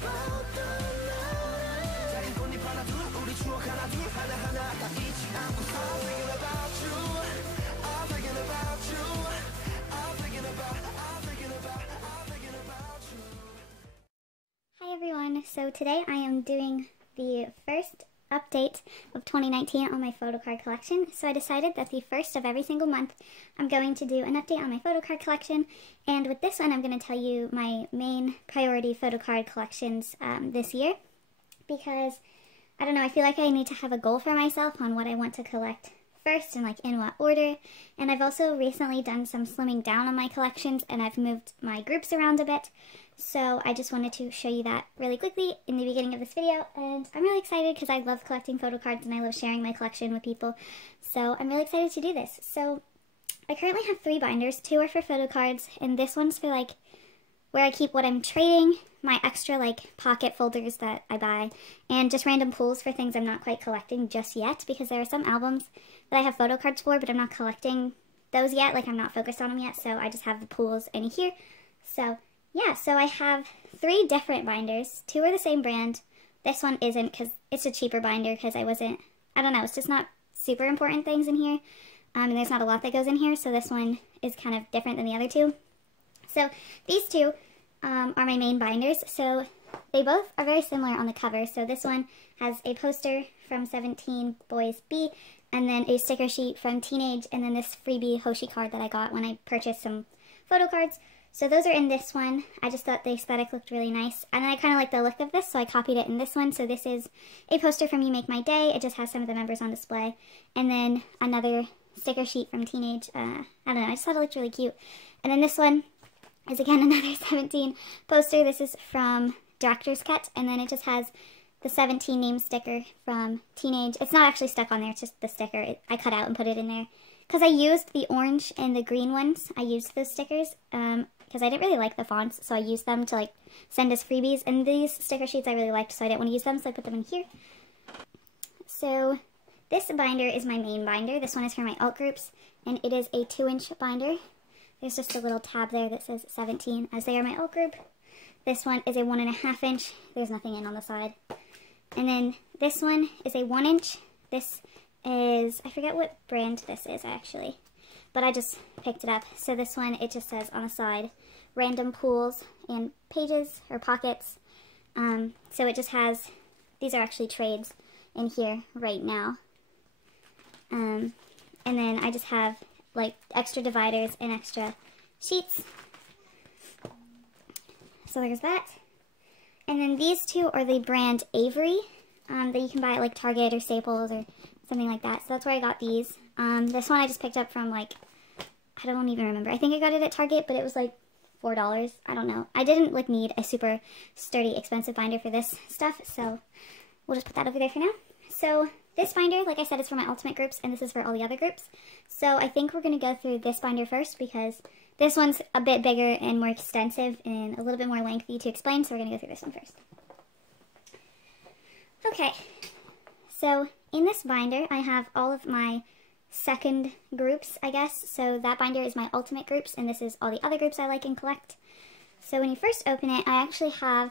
Hi everyone, so today I am doing the first update of 2019 on my photocard collection. So I decided that the first of every single month I'm going to do an update on my photocard collection, and with this one I'm going to tell you my main priority photocard collections this year, because I don't know, I feel like I need to have a goal for myself on what I want to collect first and like in what order. And I've also recently done some slimming down on my collections, and I've moved my groups around a bit. So I just wanted to show you that really quickly in the beginning of this video, and I'm really excited because I love collecting photo cards and I love sharing my collection with people. So I'm really excited to do this. So I currently have 3 binders. 2 are for photo cards, and this one's for like where I keep what I'm trading, my extra like pocket folders that I buy, and just random pools for things I'm not quite collecting just yet, because there are some albums that I have photo cards for, but I'm not collecting those yet, like I'm not focused on them yet, so I just have the pools in here. So yeah, so I have 3 different binders. 2 are the same brand. This one isn't because it's a cheaper binder, because I don't know, it's just not super important things in here. And there's not a lot that goes in here, so this one is kind of different than the other 2. So these 2 are my main binders. So they both are very similar on the cover. So this one has a poster from 17 Boys B, and then a sticker sheet from Teenage, and then this freebie Hoshi card that I got when I purchased some photo cards. So those are in this one. I just thought the aesthetic looked really nice, and then I kind of like the look of this, so I copied it in this one. So this is a poster from You Make My Day. It just has some of the members on display, and then another sticker sheet from Teenage. I don't know, I just thought it looked really cute. And then this one is again another 17 poster. This is from Director's Cut, and then it just has the 17 name sticker from Teenage. It's not actually stuck on there, it's just the sticker. I cut out and put it in there because I used the orange and the green ones. I used those stickers because I didn't really like the fonts, so I used them to like send as freebies, and these sticker sheets I really liked, so I didn't want to use them, so I put them in here. So this binder is my main binder. This one is for my alt groups, and it is a 2-inch binder. There's just a little tab there that says 17, as they are my alt group. This one is a 1.5 inch. There's nothing in on the side. And then this one is a 1 inch. This is, I forget what brand this is actually, but I just picked it up. So this one, it just says on the side, random pools and pages or pockets. So it just has, these are actually trades in here right now. And then I just have like extra dividers and extra sheets. So there's that. And then these 2 are the brand Avery that you can buy at like Target or Staples or something like that. So that's where I got these. This one I just picked up from like, I don't even remember. I think I got it at Target, but it was like $4. I don't know. I didn't like need a super sturdy, expensive binder for this stuff, so we'll just put that over there for now. So this binder, like I said, is for my ultimate groups, and this is for all the other groups. So I think we're going to go through this binder first, because this one's a bit bigger and more extensive and a little bit more lengthy to explain, so we're going to go through this one first. Okay, so in this binder, I have all of my second groups, I guess. So that binder is my ultimate groups, and this is all the other groups I like and collect. So when you first open it, I actually have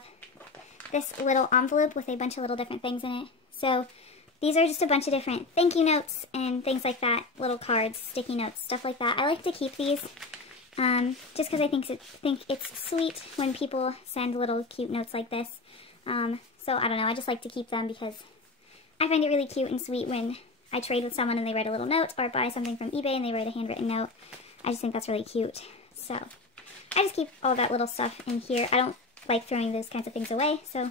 this little envelope with a bunch of little different things in it. So these are just a bunch of different thank you notes and things like that, little cards, sticky notes, stuff like that. I like to keep these just because I think it's sweet when people send little cute notes like this. So I don't know, I just like to keep them because I find it really cute and sweet when I trade with someone and they write a little note, or buy something from eBay and they write a handwritten note. I just think that's really cute. So I just keep all that little stuff in here. I don't like throwing those kinds of things away, so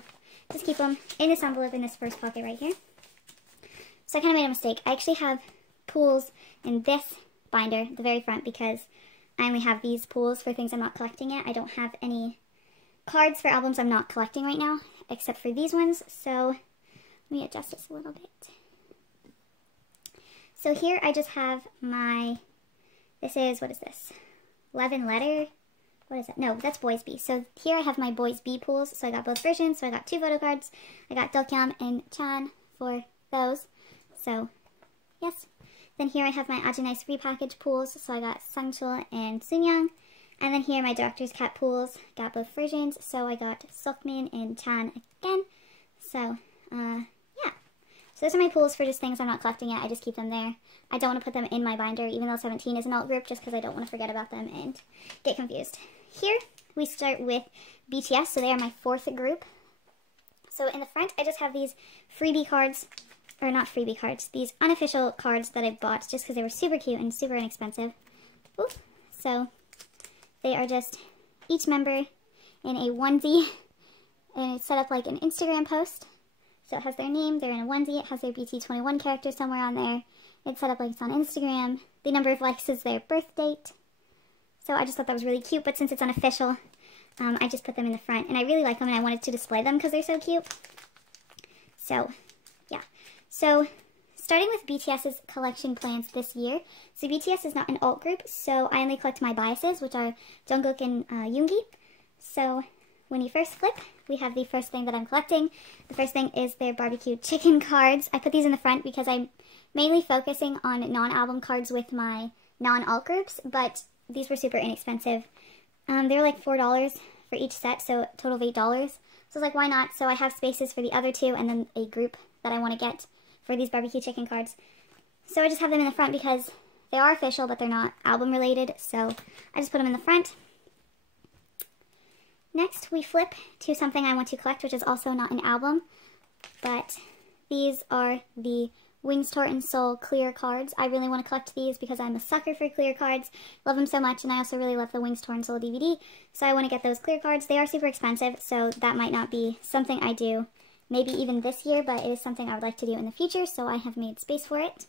just keep them in this envelope in this first pocket right here. So I kind of made a mistake. I actually have pools in this binder, the very front, because I only have these pools for things I'm not collecting yet. I don't have any cards for albums I'm not collecting right now, except for these ones. So let me adjust this a little bit. So here I just have my, this is, what is this? 11 letter? What is that? No, that's Boys B. So here I have my Boys B pools. So I got both versions. So I got 2 photo cards. I got Dokyeom and Chan for those. So, yes. Then here I have my Ajinai's repackaged pools. So I got Sangchul and Sunyoung. And then here my Director's Cut pools, got both versions. So I got Seokmin and Chan again. So, yeah. So those are my pools for just things I'm not collecting yet. I just keep them there. I don't want to put them in my binder, even though 17 is an alt group, just because I don't want to forget about them and get confused. Here, we start with BTS, so they are my 4th group. So in the front, I just have these freebie cards, or not freebie cards, these unofficial cards that I bought just because they were super cute and super inexpensive. Ooh. So they are just each member in a onesie, and it's set up like an Instagram post. So it has their name, they're in a onesie, it has their BT21 character somewhere on there. It's set up like it's on Instagram. The number of likes is their birth date. So I just thought that was really cute, but since it's unofficial, I just put them in the front. And I really like them, and I wanted to display them because they're so cute. So, yeah. So, starting with BTS's collection plans this year. So BTS is not an alt group, so I only collect my biases, which are Jungkook and Yoongi. So, when you first flip, we have the first thing that I'm collecting. The first thing is their barbecue chicken cards. I put these in the front because I'm mainly focusing on non-album cards with my non-alt groups, but these were super inexpensive. They were like $4 for each set, so a total of $8. So I was like, why not? So I have spaces for the other two and then a group that I want to get for these barbecue chicken cards. So I just have them in the front because they are official, but they're not album related, so I just put them in the front. Next, we flip to something I want to collect, which is also not an album, but these are the Wings, Tort, and Soul clear cards. I really want to collect these because I'm a sucker for clear cards. Love them so much, and I also really love the Wings, Tort, and Soul DVD, so I want to get those clear cards. They are super expensive, so that might not be something I do maybe even this year, but it is something I would like to do in the future, so I have made space for it.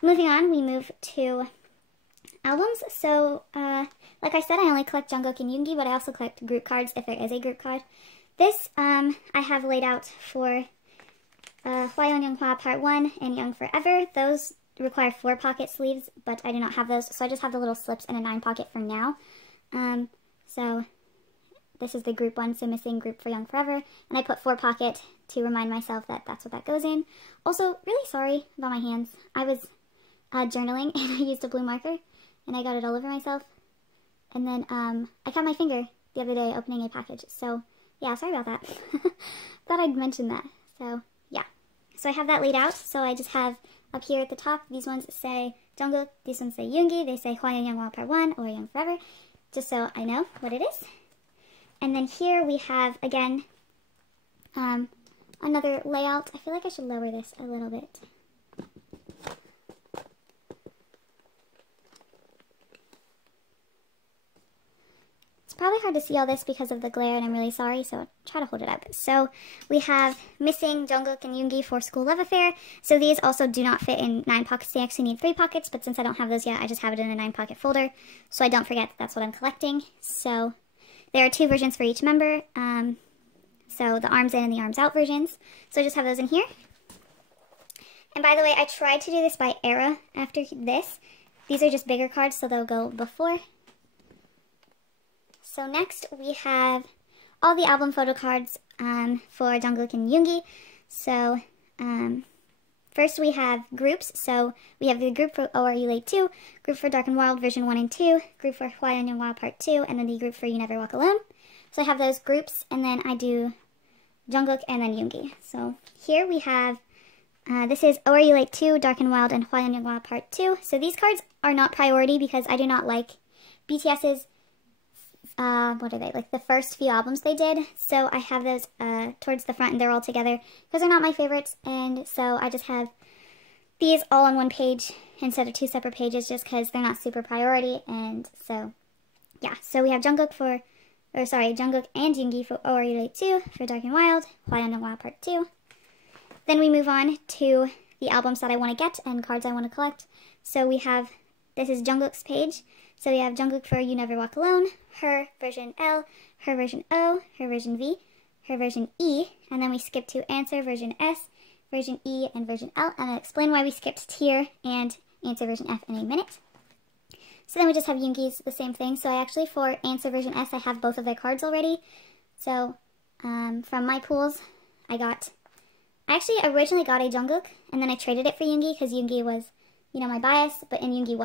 Moving on, we move to albums. So, like I said, I only collect Jungkook and Yoongi, but I also collect group cards if there is a group card. This, I have laid out for Hwayeon Younghwa Part 1 and Young Forever. Those require 4 pocket sleeves, but I do not have those, so I just have the little slips and a 9 pocket for now. So this is the group 1, so missing group for Young Forever, and I put 4 pocket to remind myself that that's what that goes in. Also, really sorry about my hands. I was journaling, and I used a blue marker, and I got it all over myself, and then I cut my finger the other day opening a package, so yeah, sorry about that. Thought I'd mention that. So yeah, so I have that laid out. So I just have up here at the top, these ones say Jungkook, these ones say Yoongi, they say Hwayeon Younghwa Part 1 or Young Forever, just so I know what it is. And then here we have, again, another layout. I feel like I should lower this a little bit. It's probably hard to see all this because of the glare, and I'm really sorry, so I'll try to hold it up. So we have missing Jungkook and Yoongi for School Love Affair. So these also do not fit in 9 pockets. They actually need 3 pockets, but since I don't have those yet, I just have it in a 9 pocket folder, so I don't forget that that's what I'm collecting. So there are 2 versions for each member, so the arms in and the arms out versions. So I just have those in here. And by the way, I tried to do this by era after this. These are just bigger cards, so they'll go before. So next we have all the album photo cards for Jungkook and Yoongi. So first we have groups. So we have the group for ORU Late 2, group for Dark and Wild version 1 and 2, group for Hwayeon Younghwa Part 2, and then the group for You Never Walk Alone. So I have those groups, and then I do Jungkook and then Yoongi. So here we have, this is ORU Late 2, Dark and Wild, and Hwayeon Younghwa Part 2. So these cards are not priority because I do not like BTS's what are they, like the first few albums they did, so I have those towards the front, and they're all together because they're not my favorites, and so I just have these all on one page instead of 2 separate pages just because they're not super priority. And so yeah, so we have Jungkook and Yoongi for ORU Late 2, for Dark and Wild, Hwayeon Younghwa Part 2. Then we move on to the albums that I want to get and cards I want to collect. So we have, this is Jungkook's page. So we have Jungkook for You Never Walk Alone, her version L, her version O, her version V, her version E, and then we skip to Answer version S, version E, and version L, and I'll explain why we skipped Tear and Answer version F in a minute. So then we just have Yoongi's the same thing. So I actually, for Answer version S, I have both of their cards already. So from my pools, I actually originally got a Jungkook, and then I traded it for Yoongi because Yoongi was you know, my bias, but in Yoongi,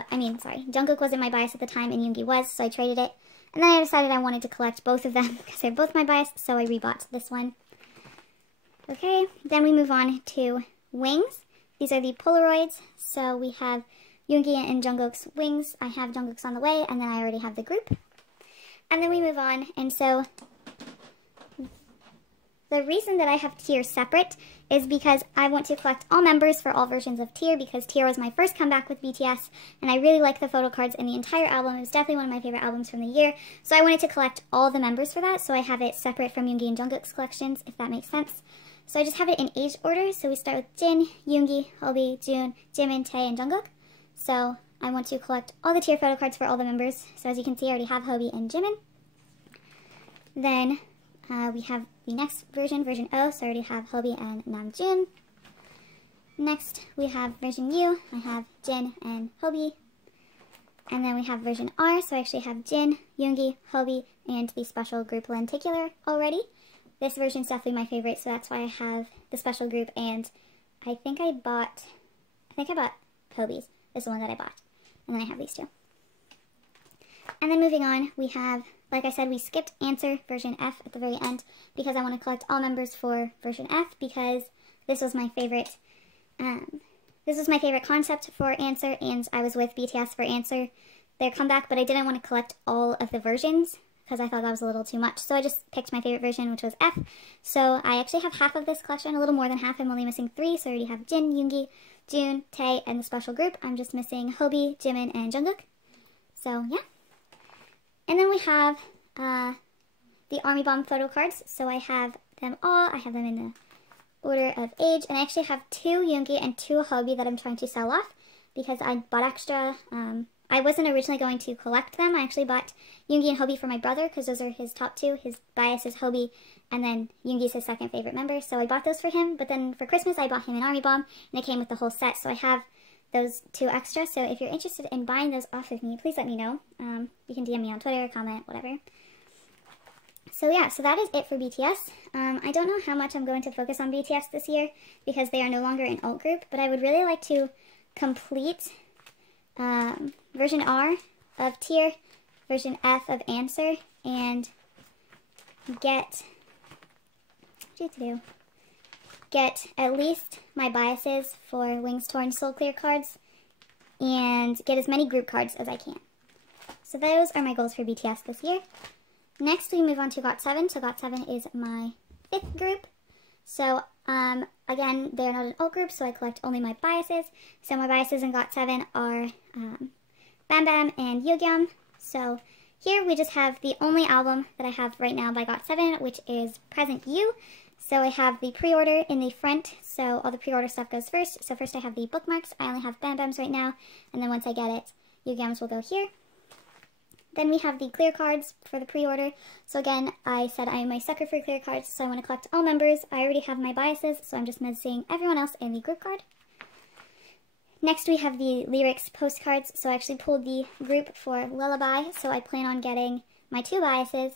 Jungkook wasn't my bias at the time and Yoongi was, so I traded it. And then I decided I wanted to collect both of them because they're both my bias, so I rebought this one. Okay, then we move on to wings. These are the Polaroids, so we have Yoongi and Jungkook's wings. I have Jungkook's on the way, and then I already have the group. And then we move on, and so the reason that I have tier separate is because I want to collect all members for all versions of tier, because tier was my first comeback with BTS, and I really like the photo cards in the entire album. It was definitely one of my favorite albums from the year, so I wanted to collect all the members for that, so I have it separate from Yoongi and Jungkook's collections, if that makes sense. So I just have it in age order, so we start with Jin, Yoongi, Hobi, June, Jimin, Tae, and Jungkook. So I want to collect all the tier photo cards for all the members, so as you can see I already have Hobi and Jimin. Then we have the next version, version O, so I already have Hobi and Namjoon. Next, we have version U. I have Jin and Hobi. And then we have version R, so I actually have Jin, Yoongi, Hobi, and the special group lenticular already. This version is definitely my favorite, so that's why I have the special group, and I think I bought Hobi's. This is the one that I bought. And then I have these two. And then moving on, we have, like I said, we skipped Answer version F at the very end because I want to collect all members for version F, because this was my favorite concept for Answer, and I was with BTS for Answer, their comeback, but I didn't want to collect all of the versions because I thought that was a little too much. So I just picked my favorite version, which was F. So I actually have half of this collection, a little more than half. I'm only missing 3, so I already have Jin, Yoongi, June, Tae, and the special group. I'm just missing Hobi, Jimin, and Jungkook. So yeah. And then we have the Army Bomb photo cards. So I have them all. I have them in the order of age. And I actually have 2 Yoongi and 2 Hobi that I'm trying to sell off because I bought extra. I wasn't originally going to collect them. I actually bought Yoongi and Hobi for my brother because those are his top 2. His bias is Hobi, and then Yoongi's his second favorite member. So I bought those for him. But then for Christmas, I bought him an Army Bomb, and it came with the whole set. So I have those 2 extra. So if you're interested in buying those off of me, please let me know. You can DM me on Twitter, comment, whatever. So yeah, so that is it for BTS. I don't know how much I'm going to focus on BTS this year because they are no longer an alt group, but I would really like to complete version R of tier, version F of answer, and get at least my biases for Wings Torn Soul Clear cards, and get as many group cards as I can. So those are my goals for BTS this year. Next, we move on to GOT7. So GOT7 is my 5th group. So, again, they're not an alt group, so I collect only my biases. So my biases in GOT7 are Bam Bam and Yeogyam. So here we just have the only album that I have right now by GOT7, which is Present You. So I have the pre-order in the front, so all the pre-order stuff goes first. So first I have the bookmarks. I only have Bam Bams right now, and then once I get it, Yeogyams will go here. Then we have the clear cards for the pre-order. So again, I said I am a sucker for clear cards, so I want to collect all members. I already have my biases, so I'm just missing everyone else in the group card. Next, we have the lyrics postcards. So I actually pulled the group for Lullaby, so I plan on getting my 2 biases,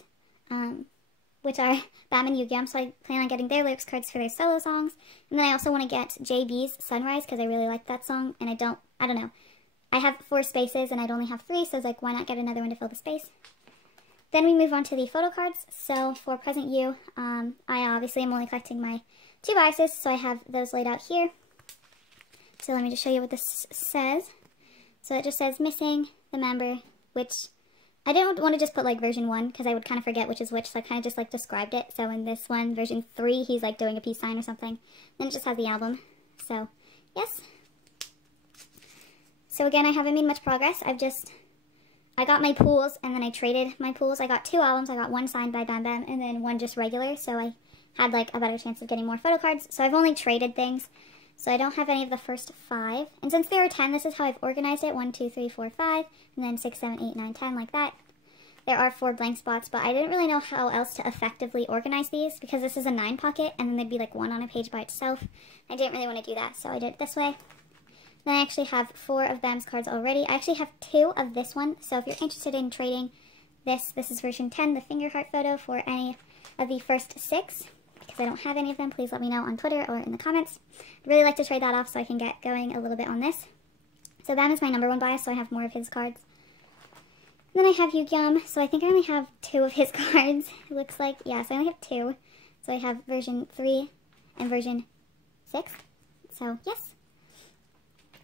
which are Bam and Yeogyam, so I plan on getting their lyrics cards for their solo songs. And then I also want to get JB's Sunrise, because I really like that song, and I don't know. I have 4 spaces, and I'd only have 3, so I was like, why not get another one to fill the space? Then we move on to the photo cards. So for Present You, I obviously am only collecting my 2 biases, so I have those laid out here. So let me just show you what this says. So it just says missing the member, which I didn't want to just put like version 1, because I would kind of forget which is which, so I kind of just like described it. So in this one, version 3, he's like doing a peace sign or something. Then it just has the album. So, yes. So again, I haven't made much progress. I got my pools, and then I traded my pools. I got 2 albums. I got 1 signed by Bam Bam, and then 1 just regular, so I had like a better chance of getting more photo cards. So I've only traded things, so I don't have any of the first 5. And since there are 10, this is how I've organized it. 1, 2, 3, 4, 5, and then 6, 7, 8, 9, 10, like that. There are 4 blank spots, but I didn't really know how else to effectively organize these, because this is a 9 pocket, and then there'd be like 1 on a page by itself. I didn't really want to do that, so I did it this way. Then I actually have 4 of Bam's cards already. I actually have 2 of this one, so if you're interested in trading this is version 10, the finger heart photo, for any of the first 6, because I don't have any of them, please let me know on Twitter or in the comments. I'd really like to trade that off so I can get going a little bit on this. So So Bam is my #1 bias, so I have more of his cards. And then I have Yu-Gi-Oh! So I think I only have 2 of his cards, it looks like. Yeah, so I only have 2. So I have version 3 and version 6. So, yes.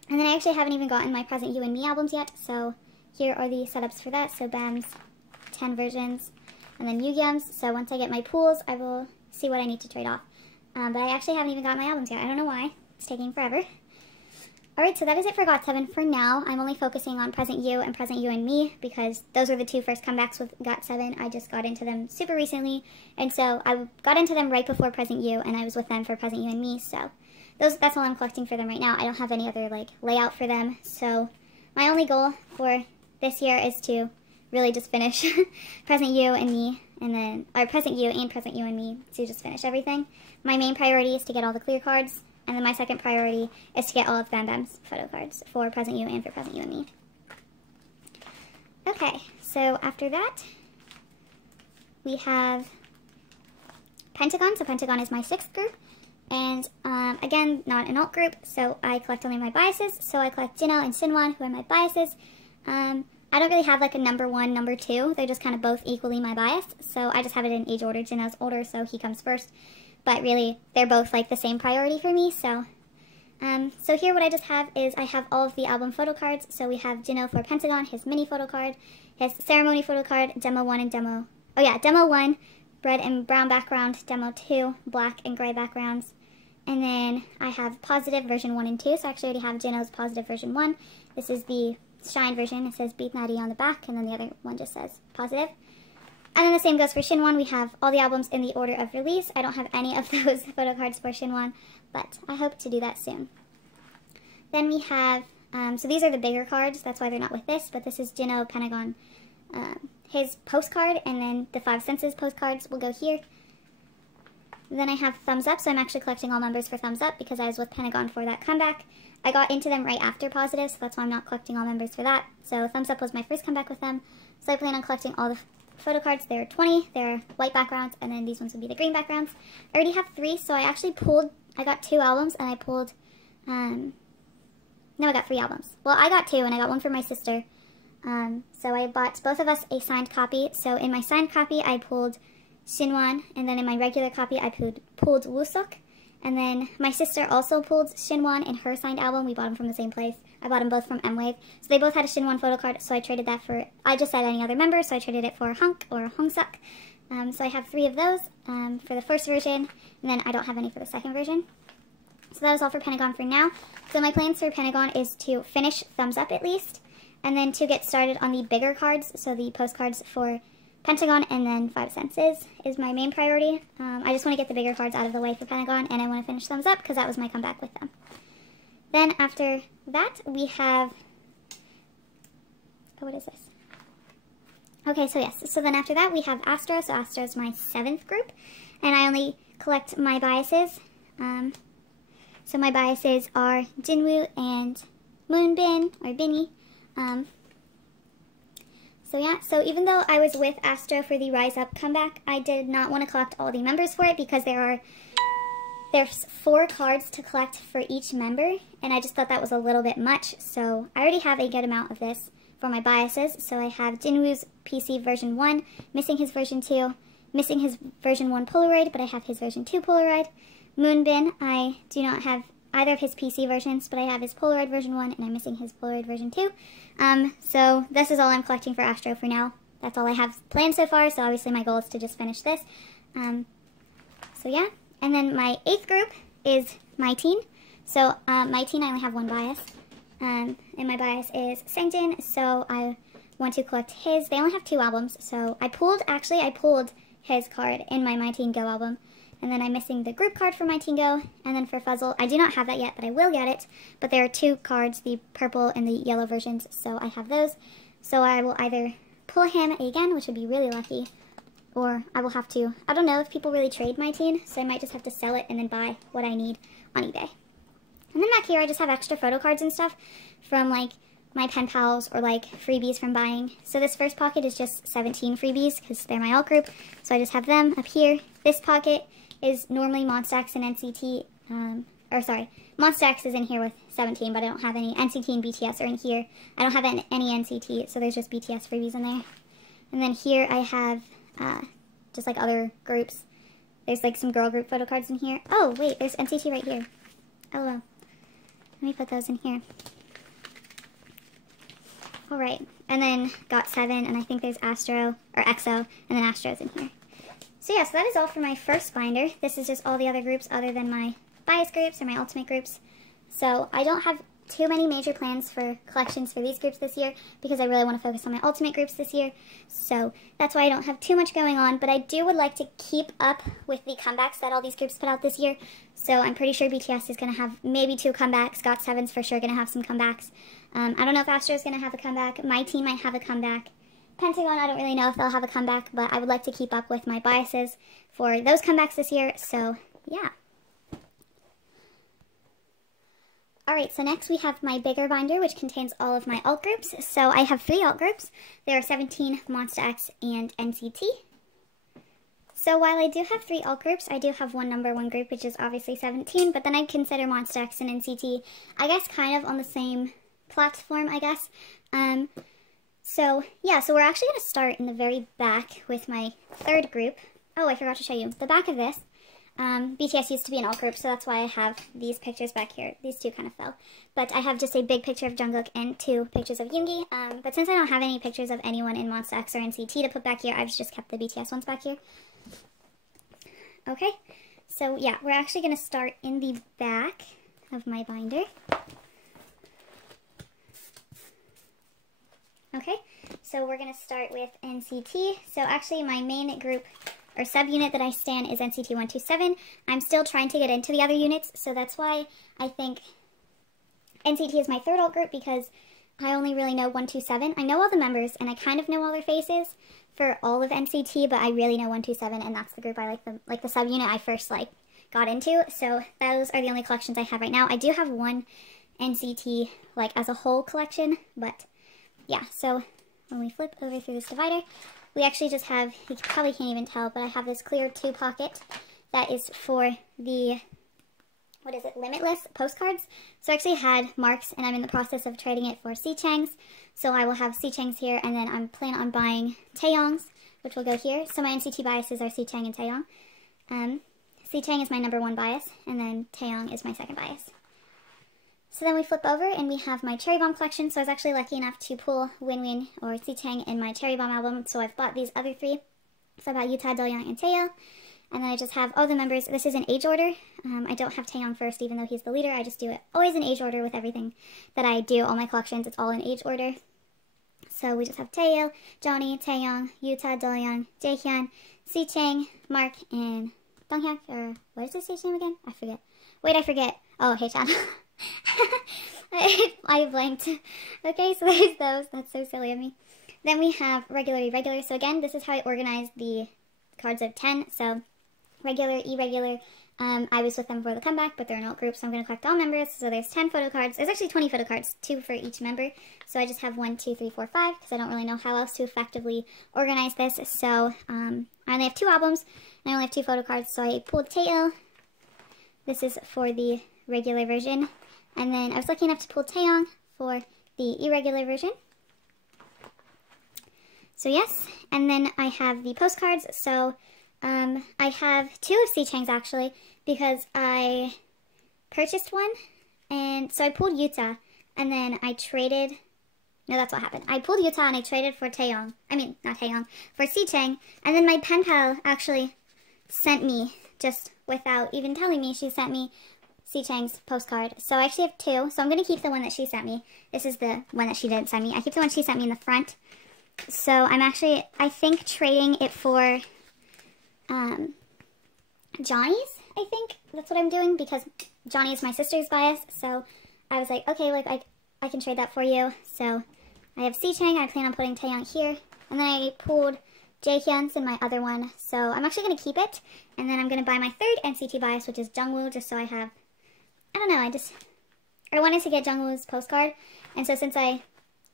And then I actually haven't even gotten my Present You and Me albums yet, so here are the setups for that. So Bam's 10 versions, and then Yu-Gi-Oh's. So once I get my pools, I will see what I need to trade off. But I actually haven't even got my albums yet. I don't know why. It's taking forever. Alright, so that is it for GOT7 for now. I'm only focusing on Present You and Present You and Me because those were the 2 first comebacks with GOT7. I just got into them super recently, and so I got into them right before Present You, and I was with them for Present You and Me, so that's all I'm collecting for them right now. I don't have any other like layout for them, so my only goal for this year is to really just finish Present You and Me, and then, or Present You and Present You and Me, to just finish everything. My main priority is to get all the clear cards, and then my second priority is to get all of Bam Bam's photo cards for Present You and for Present You and Me. Okay, so after that, we have Pentagon. So Pentagon is my 6th group, and again, not an alt group, so I collect only my biases. So I collect Jino and Shinwon, who are my biases. I don't really have like a #1, #2. They're just kind of both equally my bias, so I just have it in age order. Jino's older, so he comes first. But really, they're both like the same priority for me, so here what I just have is I have all of the album photo cards. So we have Jino for Pentagon, his mini photo card, his ceremony photo card, Demo 1 and Demo 1, red and brown background, Demo 2, black and gray backgrounds. And then I have Positive version 1 and 2, so I actually already have Jino's Positive version 1. This is the Shine version. It says Beat Natty on the back, and then the other one just says Positive. And then the same goes for Shinwon. We have all the albums in the order of release. I don't have any of those photo cards for Shinwon, but I hope to do that soon. Then we have, so these are the bigger cards, that's why they're not with this, but this is Jino, Pentagon, his postcard, and then the 5 Senses postcards will go here. Then I have Thumbs Up, so I'm actually collecting all members for Thumbs Up because I was with Pentagon for that comeback. I got into them right after Positive, so that's why I'm not collecting all members for that. So Thumbs Up was my first comeback with them, so I plan on collecting all the photo cards. There are 20, they're white backgrounds, and then these ones would be the green backgrounds. I already have 3, so I actually pulled, I got 2 albums, and I pulled, no, I got 3 albums. Well, I got 2, and I got 1 for my sister. So I bought both of us a signed copy. So in my signed copy, I pulled Shinwon, and then in my regular copy, I pulled Woo-Suk. And then my sister also pulled Shinwon in her signed album. We bought them from the same place. I bought them both from M-Wave. So they both had a Shinwon photo card, so I traded that for, I just said any other member, so I traded it for Hunk or Hongsuk. So I have 3 of those for the first version, and then I don't have any for the second version. So that is all for Pentagon for now. So my plans for Pentagon is to finish Thumbs Up at least, and then to get started on the bigger cards, so the postcards for Pentagon and then 5 Senses is my main priority. I just want to get the bigger cards out of the way for Pentagon, and I want to finish Thumbs Up because that was my comeback with them. Then after that, we have, oh, what is this? Okay, so yes, so then after that, we have Astro. So Astro is my 7th group, and I only collect my biases. So my biases are Jinwoo and Moonbin, or Binny. So yeah, so even though I was with Astro for the Rise Up comeback, I did not want to collect all the members for it because there's 4 cards to collect for each member, and I just thought that was a little bit much, so I already have a good amount of this for my biases. So I have Jinwoo's PC version 1, missing his version 2, missing his version 1 Polaroid, but I have his version 2 Polaroid. Moonbin, I do not have either of his PC versions, but I have his Polaroid version 1, and I'm missing his Polaroid version 2. So this is all I'm collecting for Astro for now. That's all I have planned so far, so obviously my goal is to just finish this. So yeah, and then my 8th group is my teen. So my teen, I only have 1 bias, and my bias is Sicheng, so I want to collect his. They only have 2 albums, so I pulled his card in my Teen Go album. And then I'm missing the group card for my Teen Go. And then for Fuzzle, I do not have that yet, but I will get it. But there are 2 cards, the purple and the yellow versions, so I have those. So I will either pull him again, which would be really lucky, or I will have to, I don't know if people really trade my teen, so I might just have to sell it and then buy what I need on eBay. And then back here, I just have extra photo cards and stuff from, like, my pen pals or, like, freebies from buying. So this first pocket is just 17 freebies, because they're my alt group, so I just have them up here. This pocket is normally Monstax and NCT, Monstax is in here with 17, but I don't have any NCT and BTS are in here. I don't have any NCT, so there's just BTS freebies in there. And then here I have just like other groups. There's like some girl group photo cards in here. Oh, wait, there's NCT right here. Oh, well. Let me put those in here. Alright, and then GOT7, and I think there's Astro, or EXO, and then Astro's in here. So yeah, so that is all for my first binder. This is just all the other groups other than my bias groups or my ultimate groups. So I don't have too many major plans for collections for these groups this year because I really want to focus on my ultimate groups this year. So that's why I don't have too much going on, but I would like to keep up with the comebacks that all these groups put out this year. So I'm pretty sure BTS is going to have maybe 2 comebacks. GOT7's for sure going to have some comebacks. I don't know if Astro's going to have a comeback. My team might have a comeback. Pentagon, I don't really know if they'll have a comeback, but I would like to keep up with my biases for those comebacks this year. So yeah. Alright, so next we have my bigger binder, which contains all of my alt groups. So I have 3 alt groups. There are 17, Monsta X, and NCT. So while I do have 3 alt groups, I do have one number 1 group, which is obviously 17, but then I consider Monsta X and NCT, I guess, kind of on the same platform, I guess. So yeah, so we're actually going to start in the very back with my 3rd group. Oh, I forgot to show you the back of this. BTS used to be an alt group, so that's why I have these pictures back here. These 2 kind of fell. But I have just a big picture of Jungkook and 2 pictures of Yoongi. But since I don't have any pictures of anyone in Monsta X or NCT to put back here, I've just kept the BTS ones back here. Okay, so yeah, we're actually going to start in the back of my binder. Okay, so we're going to start with NCT. So actually my main group or subunit that I stan is NCT 127. I'm still trying to get into the other units, so that's why I think NCT is my 3rd alt group, because I only really know 127. I know all the members, and I kind of know all their faces for all of NCT, but I really know 127, and that's the group I like the subunit I first got into. So those are the only collections I have right now. I do have one NCT as a whole collection, but yeah. So when we flip over through this divider, we actually just have, you probably can't even tell, but I have this clear 2 pocket that is for the, what is it, Limitless postcards. So I actually had marks, and I'm in the process of trading it for Sicheng's. So I will have Sicheng's here, and then I'm planning on buying Taeyong's, which will go here. So my NCT biases are Sicheng and Taeyong. Sicheng is my number 1 bias, and then Taeyong is my 2nd bias. So then we flip over and we have my Cherry Bomb collection. So I was actually lucky enough to pull Win Win or Sicheng in my Cherry Bomb album. So I've bought these other 3. So I bought Yuta, Doyoung, and Taeyong. And then I just have all the members. This is in age order. I don't have Taeyong first, even though he's the leader. I just do it always in age order with everything that I do. All my collections, it's all in age order. So we just have Taeyong, Johnny, Taeyong, Yuta, Doyoung, Jaehyun, Sicheng, Mark, and Donghyuk. Or what is his name again? I forget. Wait, I forget. Oh, Haechan. I blanked. Okay, so there's those. That's so silly of me. Then we have regular, irregular. So again, this is how I organize the cards of 10. So regular, irregular. I was with them for the comeback, but they're an alt group, so I'm going to collect all members. So there's 10 photo cards. There's actually 20 photo cards, 2 for each member. So I just have 1, 2, 3, 4, 5, because I don't really know how else to effectively organize this. So I only have 2 albums, and I only have 2 photo cards. So I pulled Taeyong. This is for the regular version. And then I was lucky enough to pull Taeyong for the irregular version. So yes, and then I have the postcards. So I have 2 of Sicheng's actually, because I purchased one, and so I pulled Yuta, and then I traded, no, that's what happened. I pulled Yuta and I traded for Taeyong, not Taeyong, for Sicheng, and then my pen pal actually sent me, just without even telling me, she sent me Sicheng's postcard. So I actually have 2, so I'm going to keep the one that she sent me. This is the one that she didn't send me. I keep the one she sent me in the front. So I'm actually, I think, trading it for Johnny's, I think. That's what I'm doing, because Johnny is my sister's bias. So I was like, okay, I can trade that for you. So I have Sicheng. I plan on putting Taeyong here. And then I pulled Jaehyun's in my other one. So I'm actually going to keep it. And then I'm going to buy my 3rd NCT bias, which is Jungwoo, just so I have, I don't know, I wanted to get Jungwoo's postcard. And so since I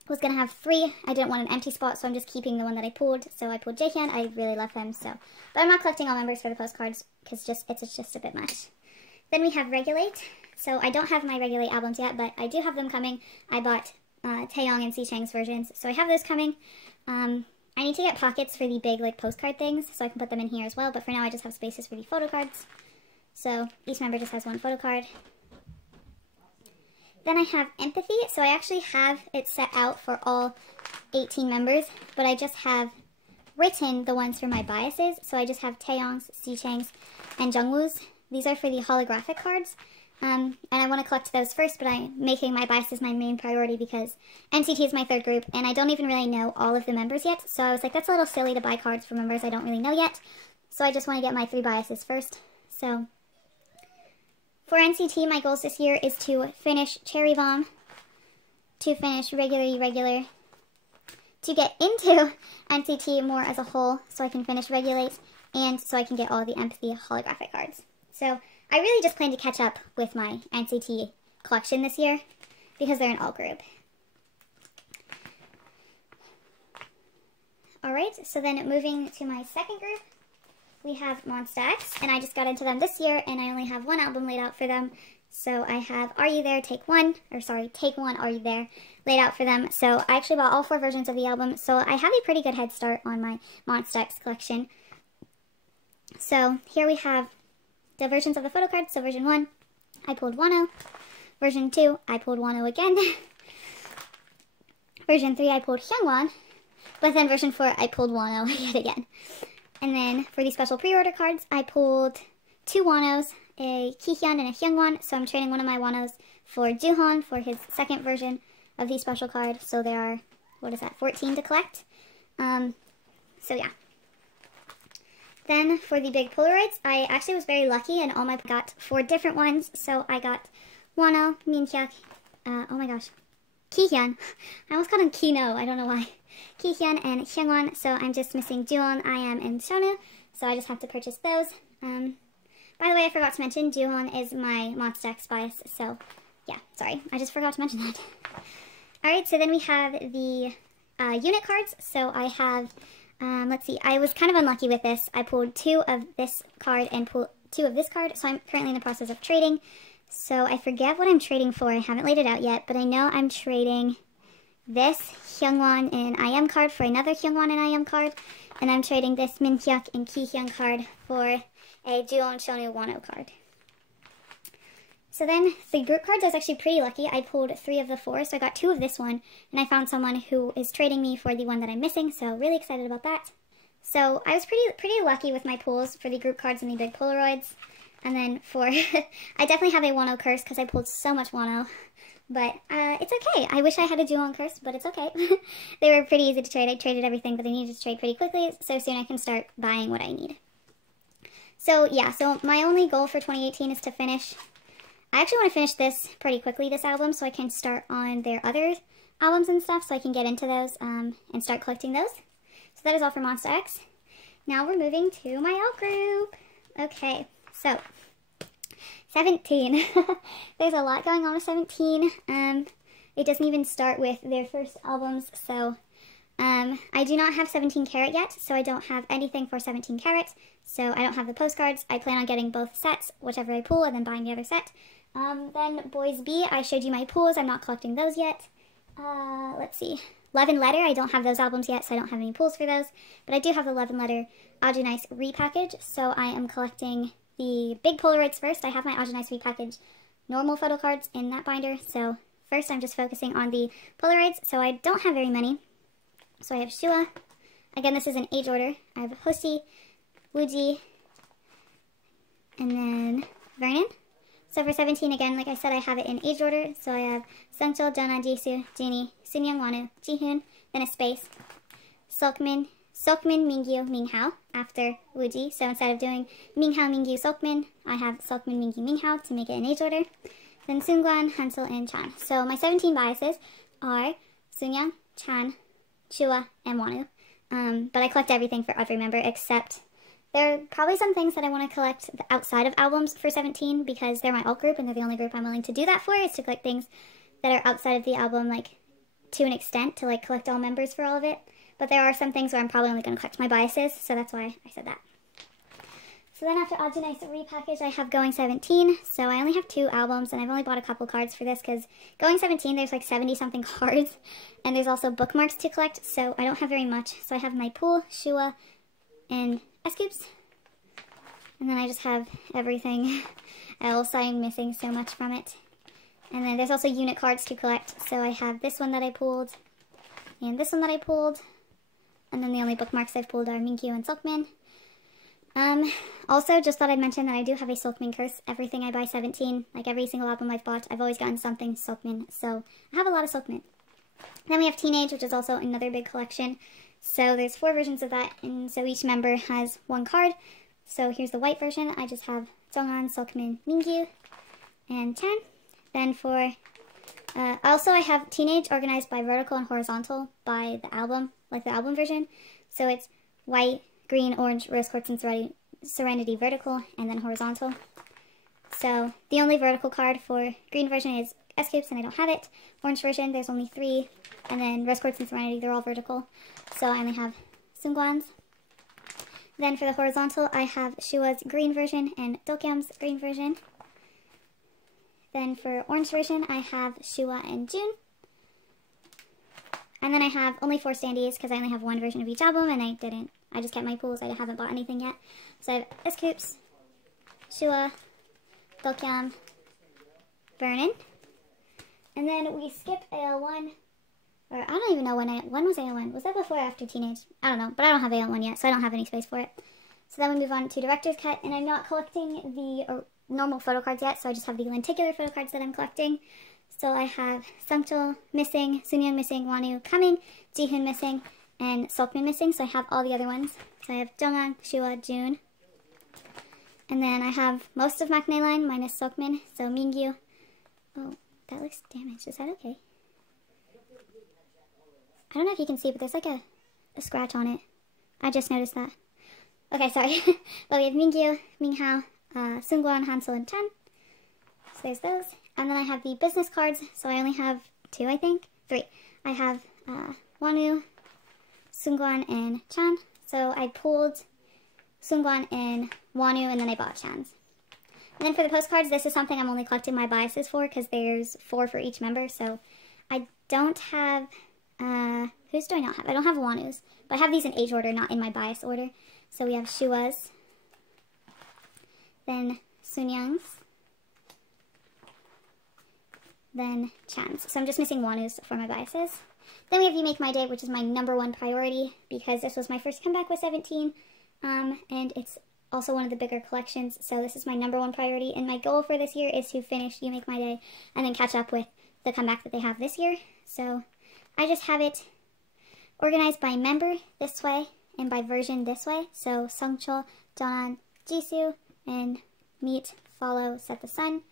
was going to have 3, I didn't want an empty spot, so I'm just keeping the one that I pulled. So I pulled Jaehyun. I really love him, so. But I'm not collecting all members for the postcards, because it's just a bit much. Then we have Regulate. So I don't have my regular albums yet, but I do have them coming. I bought Taeyong and Sicheng's versions, so I have those coming. I need to get pockets for the big like postcard things, so I can put them in here as well, but for now I just have spaces for the photo cards. So each member just has one photo card. Then I have empathy, so I actually have it set out for all 18 members, but I just have written the ones for my biases, so I just have Taeyong's, Sicheng's, and Jungwoo's. These are for the holographic cards, and I want to collect those first, but I'm making my biases my main priority because NCT is my third group, and I don't even really know all of the members yet, so I was like, that's a little silly to buy cards for members I don't really know yet, so I just want to get my 3 biases first. So for NCT, my goals this year is to finish Cherry Bomb, to finish Regular, to get into NCT more as a whole so I can finish Regulate, and so I can get all the Empathy holographic cards. So I really just plan to catch up with my NCT collection this year because they're an all group. Alright, so then moving to my second group, we have Monsta X, and I just got into them this year, and I only have one album laid out for them. So I have Are You There, Take One, Are You There, laid out for them. So I actually bought all 4 versions of the album, so I have a pretty good head start on my Monsta X collection. So here we have the versions of the photo cards. So version 1, I pulled Wano. Version 2, I pulled Wano again. Version 3, I pulled Hyungwon. But then version 4, I pulled Wano yet again. And then for the special pre-order cards, I pulled 2 Wanos, a Kihyun and a Hyungwon. So I'm trading one of my Wanos for Joohon for his second version of the special card. So there are, 14 to collect. So yeah. Then for the big Polaroids, I actually was very lucky and all my got 4 different ones. So I got Wano, Minhyuk, Kihyun. I almost called him Kino, I don't know why. Kihyun and Hyungwon, so I'm just missing Joohon, IM, and Shonu, so I just have to purchase those. By the way, I forgot to mention, Joohon is my Monsta X bias, so yeah, sorry, I just forgot to mention that. Alright, so then we have the unit cards, so I have, let's see, I was kind of unlucky with this. I pulled 2 of this card and pulled 2 of this card, so I'm currently in the process of trading. So I forget what I'm trading for, I haven't laid it out yet, but I know I'm trading this Hyungwon and IM card for another Hyungwon and IM card, and I'm trading this Minhyuk and Kihyun card for a Joohon Shonu Wano card. So then the group cards, I was actually pretty lucky. I pulled 3 of the 4, so I got 2 of this one, and I found someone who is trading me for the one that I'm missing, so really excited about that. So I was pretty lucky with my pulls for the group cards and the big Polaroids. And then for, I definitely have a Wano curse because I pulled so much Wano. But it's okay. I wish I had a Joohon curse, but it's okay. They were pretty easy to trade. I traded everything that I needed to trade pretty quickly, so soon I can start buying what I need. So yeah, so my only goal for 2018 is to finish. I actually want to finish this pretty quickly, this album, so I can start on their other albums and stuff, so I can get into those and start collecting those. So that is all for Monsta X. Now we're moving to my alt group. Okay, so 17. There's a lot going on with 17. It doesn't even start with their first albums, so I do not have 17 Carat yet, so I don't have anything for 17 Carat, so I don't have the postcards. I plan on getting both sets, whichever I pull, and then buying the other set. Then Boys B, I showed you my pulls. I'm not collecting those yet. Let's see. Love and Letter, I don't have those albums yet, so I don't have any pulls for those, but I do have the Love and Letter Nice repackage, so I am collecting the big Polaroids first. I have my Nice repackage normal photo cards in that binder, so first I'm just focusing on the Polaroids, so I don't have very many. So I have Shua. Again, this is in age order. I have Hoshi, Wooji, and then Vernon. So for 17, again, like I said, I have it in age order. So I have Sungchul, Jona, Jisoo, Jinny, Sunyoung, Wonu, Jihoon, then a space, Seokmin, Mingyu, Minghao after Wooji. So instead of doing Minghao, Mingyu, Seokmin, I have Seokmin, Mingyu, Minghao to make it in age order. Then Seungwan, Hansel, and Chan. So my 17 biases are Sunyoung, Chan, Chua, and Wonu. But I collect everything for every member except there are probably some things that I want to collect outside of albums for 17 because they're my alt group and they're the only group I'm willing to do that for, is to collect things that are outside of the album, like to an extent, to like collect all members for all of it. But there are some things where I'm probably only going to collect my biases, so that's why I said that. So then after Ajinai's repackage, I have GOT7. So I only have 2 albums, and I've only bought a couple cards for this because GOT7, there's like 70-something cards, and there's also bookmarks to collect, so I don't have very much. So I have my Pool, Shua, and S-Coops, and then I just have everything else. I'm missing so much from it. And then there's also unit cards to collect, so I have this one that I pulled, and this one that I pulled, and then the only bookmarks I've pulled are Minkyu and Seokmin. Also, just thought I'd mention that I do have a Seokmin curse. Everything I buy 17, like every single album I've bought, I've always gotten something Seokmin, so I have a lot of Seokmin. Then we have Teenage, which is also another big collection. So there's 4 versions of that, and so each member has 1 card. So here's the white version. I just have Jonghan, Seokmin, Mingyu, and Chan. Then for, also I have Teenage organized by vertical and horizontal by the album, like the album version. So it's white, green, orange, rose quartz, and serenity vertical, and then horizontal. So the only vertical card for green version is S-Coops, and I don't have it. Orange version, there's only 3, and then rose quartz and serenity, they're all vertical. So I only have Seungwan's. Then for the horizontal, I have Shua's green version and Dokyam's green version. Then for orange version, I have Shua and June. And then I have only 4 standees because I only have 1 version of each album, and I just kept my pools. I haven't bought anything yet. So I have S-Coops, Shua, Dokyam, Vernon. And then we skip AL1, or I don't even know when was AL1? Was that before or after Teenage? I don't know, but I don't have AL1 yet, so I don't have any space for it. So then we move on to Director's Cut, and I'm not collecting the normal photo cards yet, so I just have the lenticular photo cards that I'm collecting. So I have Sungchul missing, Sunyoung missing, Wonu coming, Jihoon missing, and Seokmin missing, so I have all the other ones. So I have Jonghan, Shua, June. And then I have most of Maknae line minus Seokmin, so Mingyu. Oh, that looks damaged. Is that okay? I don't know if you can see, but there's like a scratch on it. I just noticed that. Okay, sorry. But we have Mingyu, Minghao, Seungwan, Hansel, and Chan. So there's those. And then I have the business cards, so I only have 2, I think. 3. I have Wonu, Seungwan, and Chan. So I pulled Seungwan and Wonu, and then I bought Chan's. And then for the postcards, this is something I'm only collecting my biases for, because there's 4 for each member. So I don't have, whose do I not have? I don't have Wonu's, but I have these in age order, not in my bias order. So we have Shua's, then Sunyoung's, then Chan's. So I'm just missing Wonu's for my biases. Then we have You Make My Day, which is my #1 priority, because this was my first comeback with 17, and it's also one of the bigger collections, so this is my #1 priority, and my goal for this year is to finish You Make My Day and then catch up with the comeback that they have this year. So I just have it organized by member this way and by version this way. So Sungchul, Jonghan, Jisoo, and Meet, Follow, Set the Sun.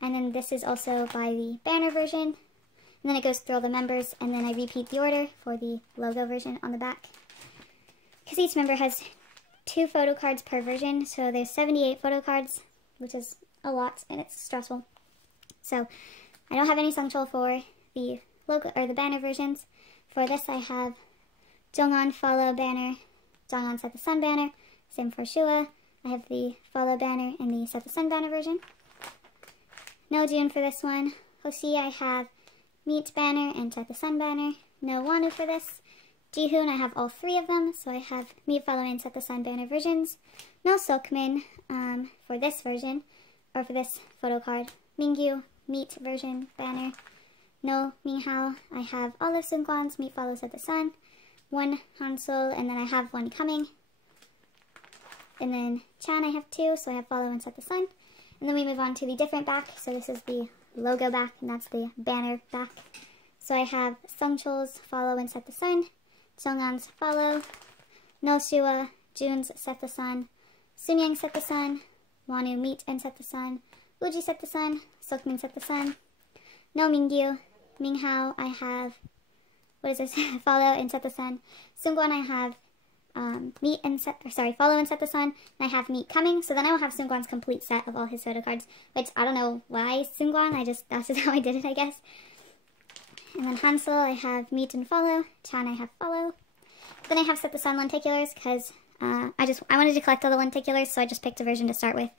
And then this is also by the banner version. And then it goes through all the members, and then I repeat the order for the logo version on the back. Because each member has 2 photo cards per version, so there's 78 photo cards, which is a lot, and it's stressful. So I don't have any Sungchul for the logo or the banner versions. For this, I have Jonghan Follow banner, Jonghan Set the Sun banner. Same for Shua. I have the Follow banner and the Set the Sun banner version. No June for this one. Hoshi, I have Meet banner and Set the Sun banner. No Wonu for this. Jihoon, I have all 3 of them, so I have Meet, Follow, and Set the Sun banner versions. No Seokmin for this version, or for this photo card. Mingyu, Meet version banner. No Minghao, I have all of Seungwan's Meet, Follow, Set the Sun. 1 Hansel, and then I have 1 coming. And then Chan, I have 2, so I have Follow and Set the Sun. And then we move on to the different back, so this is the logo back, and that's the banner back. So I have Sungchul's Follow and Set the Sun, Jonghan's Follow, No Shua, June's Set the Sun, Sunyoung Set the Sun, Wonu Meet and Set the Sun, Uji Set the Sun, Seokmin Set the Sun, No Mingyu, Minghao, I have, Follow and Set the Sun, Seungwan, I have Meet and Follow and Set the Sun, and I have Meet coming, so then I will have Seungwan's complete set of all his photo cards, which I don't know why Seungwan, that's just how I did it, I guess. And then Hansel, I have Meet and Follow, Chan, I have Follow. Then I have Set the Sun lenticulars, because I wanted to collect all the lenticulars, so I just picked a version to start with.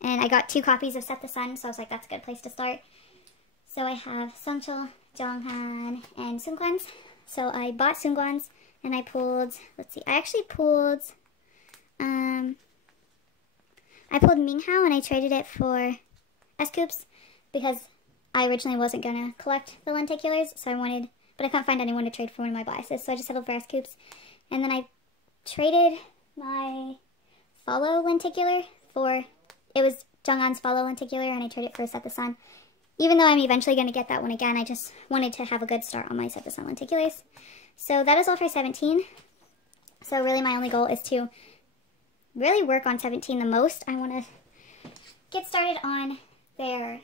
And I got 2 copies of Set the Sun, so I was like, that's a good place to start. So I have Seongchul, Jonghan, and Sungkwan's. So I bought Sungkwan's, and I pulled, let's see, I actually pulled, I pulled Minghao, and I traded it for S-Coops, because I originally wasn't going to collect the lenticulars, so I wanted, but I couldn't find anyone to trade for one of my biases, so I just settled for S-Coops. And then I traded my follow lenticular for, it was Jonghan's follow lenticular, and I traded it for Set the Sun. Even though I'm eventually going to get that one again, I just wanted to have a good start on my Set the Sun lenticulars. So that is all for 17. So really my only goal is to really work on 17 the most. I want to get started on their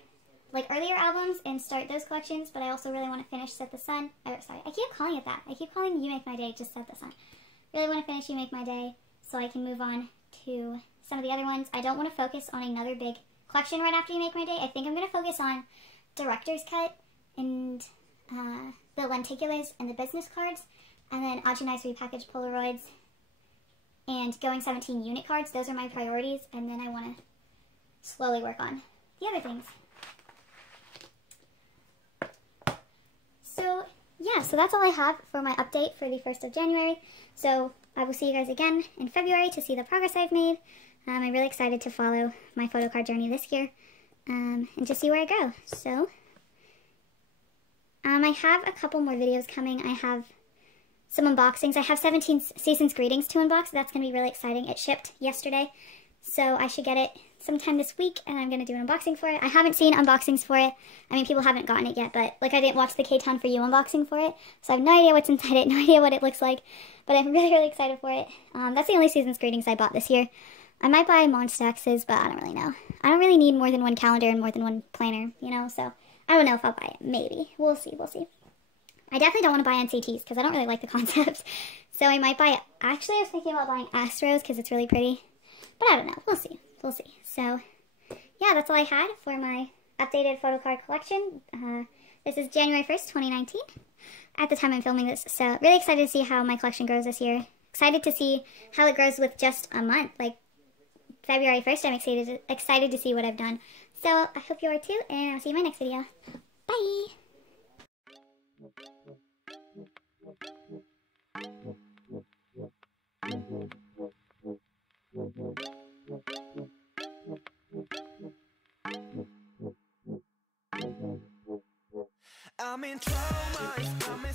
earlier albums and start those collections, but I also really want to finish Set the Sun. Sorry, I keep calling it that. I keep calling You Make My Day just Set the Sun. Really want to finish You Make My Day so I can move on to some of the other ones. I don't want to focus on another big collection right after You Make My Day. I think I'm going to focus on Director's Cut and the lenticulars and the business cards, and then Ajinai's repackaged Polaroids and going 17 unit cards. Those are my priorities, and then I want to slowly work on the other things. So yeah, so that's all I have for my update for the 1st of January. So I will see you guys again in February to see the progress I've made. I'm really excited to follow my photocard journey this year and just see where I go. So I have a couple more videos coming. I have some unboxings. I have 17 Seasons Greetings to unbox. That's going to be really exciting. It shipped yesterday, so I should get it sometime this week, and I'm going to do an unboxing for it. I haven't seen unboxings for it. I mean, people haven't gotten it yet, but I didn't watch the K-Town For You unboxing for it, so I have no idea what's inside it, no idea what it looks like, but I'm really, really excited for it. That's the only Seasons Greetings I bought this year. I might buy Monster X's, but I don't really know. I don't really need more than one calendar and more than one planner, you know, so I don't know if I'll buy it. Maybe. We'll see, we'll see. I definitely don't want to buy NCTs because I don't really like the concepts, so I might buy, actually I was thinking about buying Astros because it's really pretty, but I don't know. We'll see. We'll see. So yeah, that's all I had for my updated photocard collection. This is January 1st, 2019, at the time I'm filming this, so really excited to see how my collection grows this year. Excited to see how it grows with just a month, like February 1st, I'm excited to see what I've done. So I hope you are too, and I'll see you in my next video. Bye! I'm in trauma.